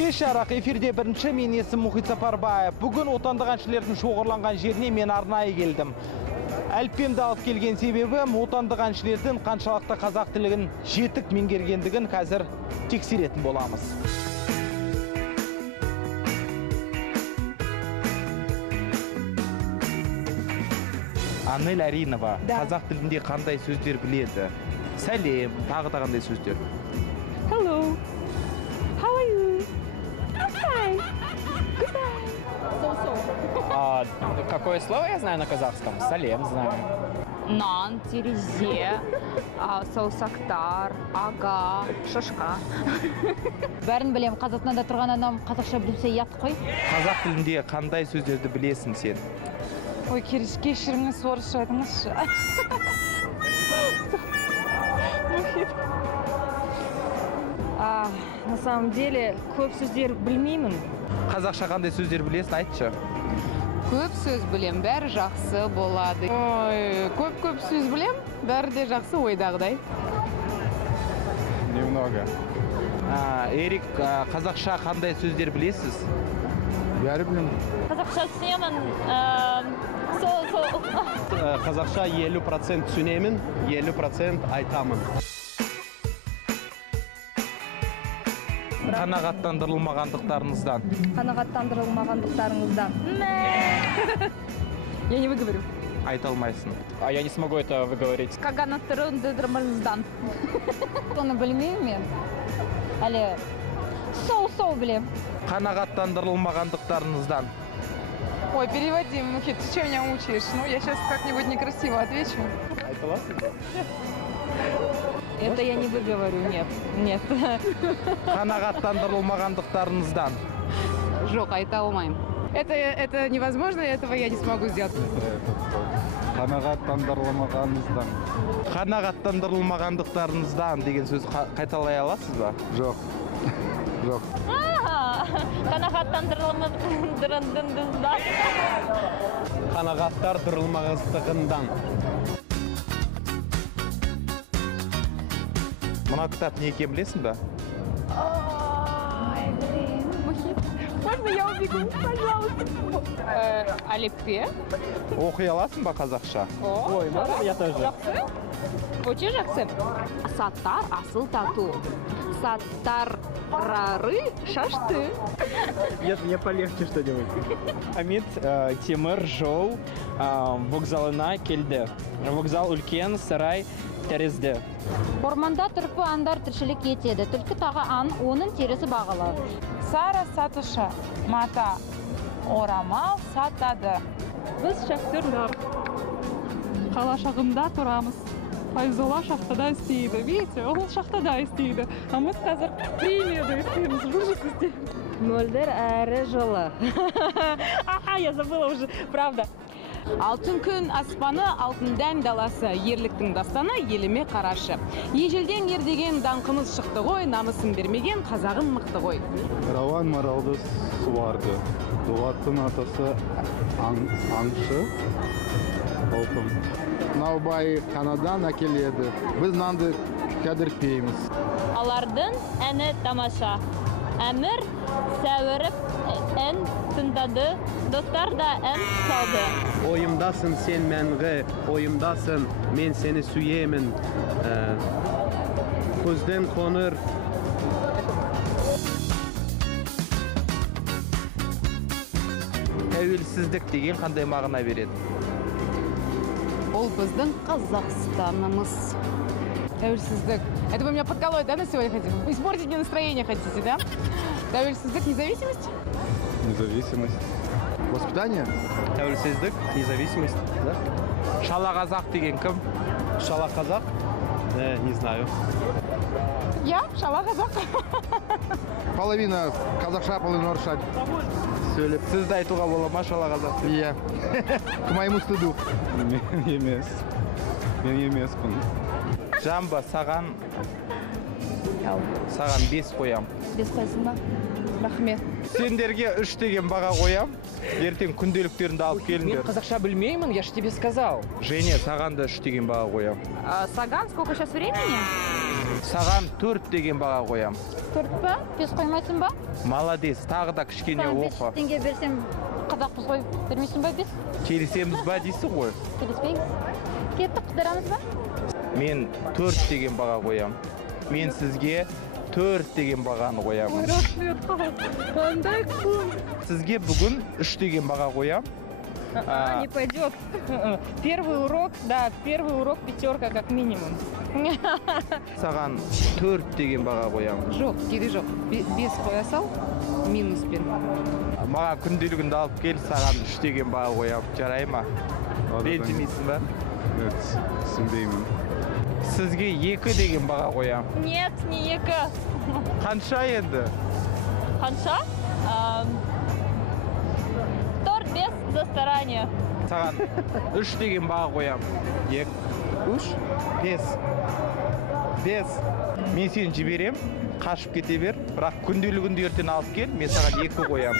Кеш жарық эфирде бірінші, мен есім Мұхит Сапарбаев. Бүгін отандық әншілердің шоғырланған жеріне мен арнайы келдім. Әліппемді алып келген себебім отандық әншілердің қаншалықты қазақ тілін жетік меңгергендігін қазір тексеретін боламыз. Анель Аринова қазақ тілінде қандай сөздер біледі? Сәлем, тағы да қандай сөздер? Hello. How are you? Hi. Goodbye. Какое слово я знаю на казахском? Салем знаю. Нан, терезе, саусақтар, ага, шашқа. Бәрін білем, қазақстанда тұрған анам қазақша білсе ят қой. Қазақ тілінде қандай сөздерді білесің сен? Ой, кешіріңіз, орысша айтыңызшы. На самом деле, көп сөздер білмеймін. Қазақша қандай сөздер білесің, айтшы. Көп сөз білем, бәрі жақсы болады. Ой, көп сөз білем, бәрі де жақсы ойдағыдай. Немного. Эрик, қазақша қандай сөздер білесіз? Бәрі білем. Қазақша түсінемін, Қазақша 50% түсінемін, 50% айтамын. Қанағаттандырылмағандықтарыңыздан. Қанағаттандырылмағандықтарыңыздан. Я не выговорю. Айта алмайсың. А я не смогу это выговорить. Қанағаттандырылмағандықтарыңыздан. Оны білмеймін мен. Әлі соу білем. Қанағаттандырылмағандықтарыңыздан. Ой, переводи, Мухит, ты что меня учишь? Ну, я сейчас как-нибудь некрасиво отвечу. Это я не выговорю, нет. Қанағаттандырылмағандықтарыңыздан. Жоқ, айта алмайым. Это невозможно, этого я не смогу сделать. Қанағаттандырылмағаныңыздан. Қанағаттандырылмағандықтарыңыздан деген сөз қайталай аласыз ба? Жоқ. Жоқ. Қанағаттандырылмағандықтарыңыздан. Қанағаттандырылмағандығынан. Мына кітап не екенін білесің ба? Можно я убегу, пожалуйста? Әліппе. Оқи аласың ба қазақша? Ой, можно я тоже? Жақсы? Өте жақсы. Саттар асыл тату. Саттаррары шашты. Мне полегче что-нибудь. Хамид Тимур Жоу вокзалына келді. Вокзал үлкен, сарай тәрізді. Орманда түрпі аңдар тіршілік етеді. Түлкі тағы аң, оның терісі бағалы. Сара сатушы, мата орамал сатады. Біз шахтерлар. Қалашағында тұрамыз. Файзолла шахтада істейді. Видите, ол шахтада істейді. А мы қазір премияда істейміз, жұмыс істейміз. Мөлдір әрі жылы. Аха, я забыла уже, правда. Алтын күн аспаны, алтын дән даласы, ерліктің дастаны еліме қарашы. Ежелден ердеген даңқымыз шықты ғой, намысын бермеген қазағым мықты ғой. Рауан маралды суарды. Дулаттың атасы аңшы. Алтын. Наубай қанадан әкеледі. Біз нанды кәдірпейміз. Алардың әні тамаша. Әмір сәуіріп ән тыңдады, достар да ән салды. Ойымдасың сен мәңгі, ойымдасың, мен сені сүйемін. Көзден қоныр. Тәуелсіздік деген қандай мағына береді? Ол біздің Қазақстанымыз. Тәуелсіздік. Это вы меня подколоть, да, на сегодня хотите? Испортить мне настроение хотите, да? Тәуелсіздік, независимость? Независимость. Воспитание? Тәуелсіздік, Независимость, да? шала қазақ деген кім? Шала қазақ? Не знаю. Я шала қазақ. Половина қазақша, половина орысша сөйлеп. Сізді айтуға бола ма шала қазақ? Иә. К моему стыду. Емес. Мен емеспін. Жамба, саған 5 қоям. Без қойсына. Рахмет. Сендерге 3 деген баға қоям. Ертең күнделіктеріңді алып Мен келіңдер. қазақша білмеймін, я ж тебе сказал. Жене, саған да 3 деген баға қоям. Саган, сколько сейчас времени? Саған 4 деген баға қоям. 4 па? 5 қоймайсың ба? Молодец, тағы да кішкене оқы. Теңге берсем, қазақпыз ғой, бермейсің ба 5? Келісеміз ба дейсің ғой? Келіспейміз. Кеттік, қыдарамыз ба? Мен 4 деген баға қоям. Мен сізге 4 деген бағаны қоямын. Рахмет, қандай күн. Сізге бүгін 3 деген баға қоям. Не пойдет. Первый урок, да, первый урок 5 как минимум. Саған 4 деген баға қоям. Жоқ, кейде жоқ. 5 қоя сал, минуспен. Маған күнделігіңді алып кел, саған 3 деген баға қоям. Жарай ма? Ренжімейсің ба? Evet, түсінбеймін. Сізге 2 деген баға қоям. Нет, не екі. Қанша енді? Қанша? 4-5 за старание. Саған 3 деген баға қоям. 2, 3, 5. 5. Мен сені жіберем, қашып кете бер, бірақ күнделігіңді ертең алып кел, мен саған 2 қоям.